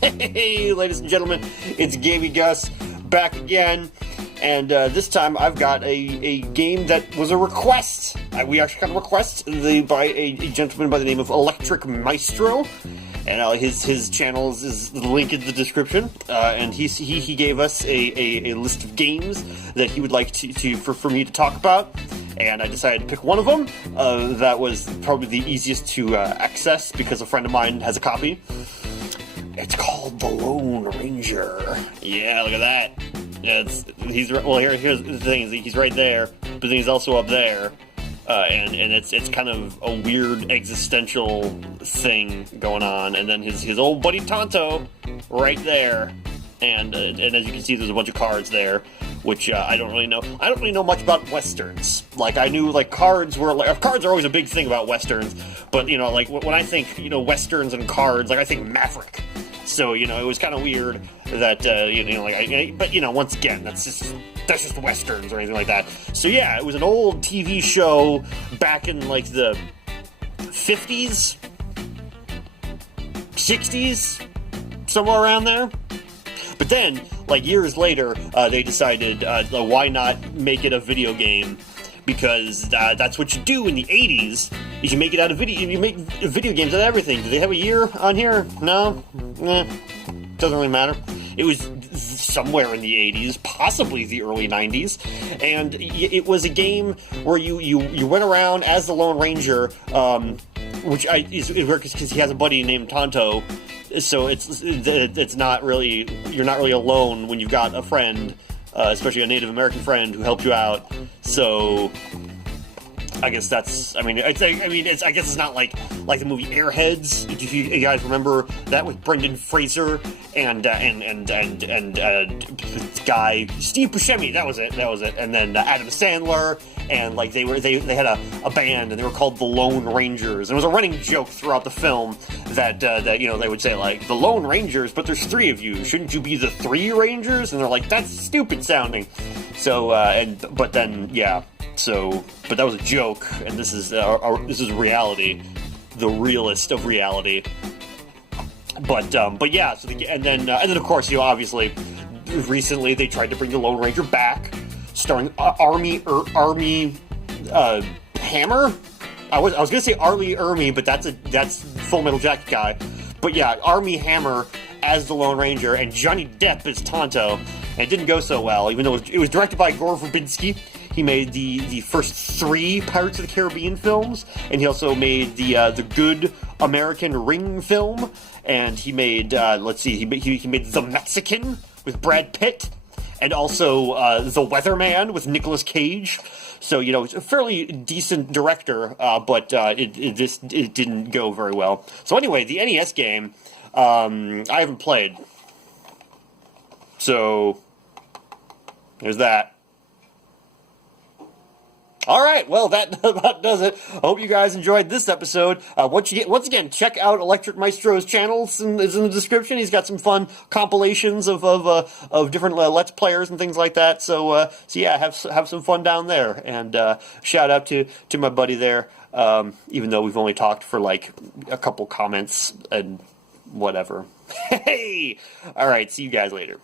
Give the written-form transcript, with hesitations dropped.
Hey, ladies and gentlemen, it's Gamey Gus back again, and this time I've got a game that was a request. We actually got a request by a gentleman by the name of Electric Maestro, and his channel is the link in the description. And he gave us a list of games that he would like for me to talk about. And I decided to pick one of them. That was probably the easiest to access because a friend of mine has a copy. It's called The Lone Ranger. Yeah, look at that. Here's the thing: he's right there, but then he's also up there, and it's kind of a weird existential thing going on. And then his old buddy Tonto right there, and as you can see, there's a bunch of cards there. Which I don't really know. I don't really know much about westerns. Like, I knew, like, cards are always a big thing about westerns, but, you know, like, when I think, you know, westerns and cards, like, I think Maverick. So, you know, it was kind of weird that, but, you know, once again, that's just westerns or anything like that. So, yeah, it was an old TV show back in, like, the 50s, 60s, somewhere around there. But then, like, years later, they decided, why not make it a video game? Because that's what you do in the 80s, is you make it out of video. You make video games out of everything. Do they have a year on here? No? Doesn't really matter. It was somewhere in the 80s, possibly the early 90s, and it was a game where you went around as the Lone Ranger, which is weird because he has a buddy named Tonto. So it's not really, you're not really alone when you've got a friend, especially a Native American friend who helped you out. So I guess that's, I guess it's not like the movie Airheads. If you guys remember that with Brendan Fraser and guy Steve Buscemi. That was it. And then Adam Sandler. And like they had a band, and they were called the Lone Rangers. And it was a running joke throughout the film that you know, they would say, like, the Lone Rangers, but there's three of you. Shouldn't you be the Three Rangers? And they're like, that's stupid sounding. So but that was a joke, and this is reality, the realist of reality. But yeah. And then of course, you know, obviously, recently they tried to bring the Lone Ranger back, starring Army Hammer. I was gonna say Arlie Ermy, but that's Full Metal Jacket guy. But yeah, Army Hammer as the Lone Ranger and Johnny Depp as Tonto. And it didn't go so well, even though it was directed by Gore Verbinski. He made the first 3 Pirates of the Caribbean films, and he also made the Good American Ring film, and he made he made The Mexican with Brad Pitt. And also The Weatherman with Nicolas Cage. So, you know, it's a fairly decent director, but it didn't go very well. So anyway, the NES game, I haven't played. So, there's that. Alright, well, that about does it. I hope you guys enjoyed this episode. Once again, check out Electric Maestro's channel. It's in the description. He's got some fun compilations of different Let's Players and things like that. So yeah, have some fun down there. And shout out to my buddy there, even though we've only talked for like a couple comments and whatever. Hey! Alright, see you guys later.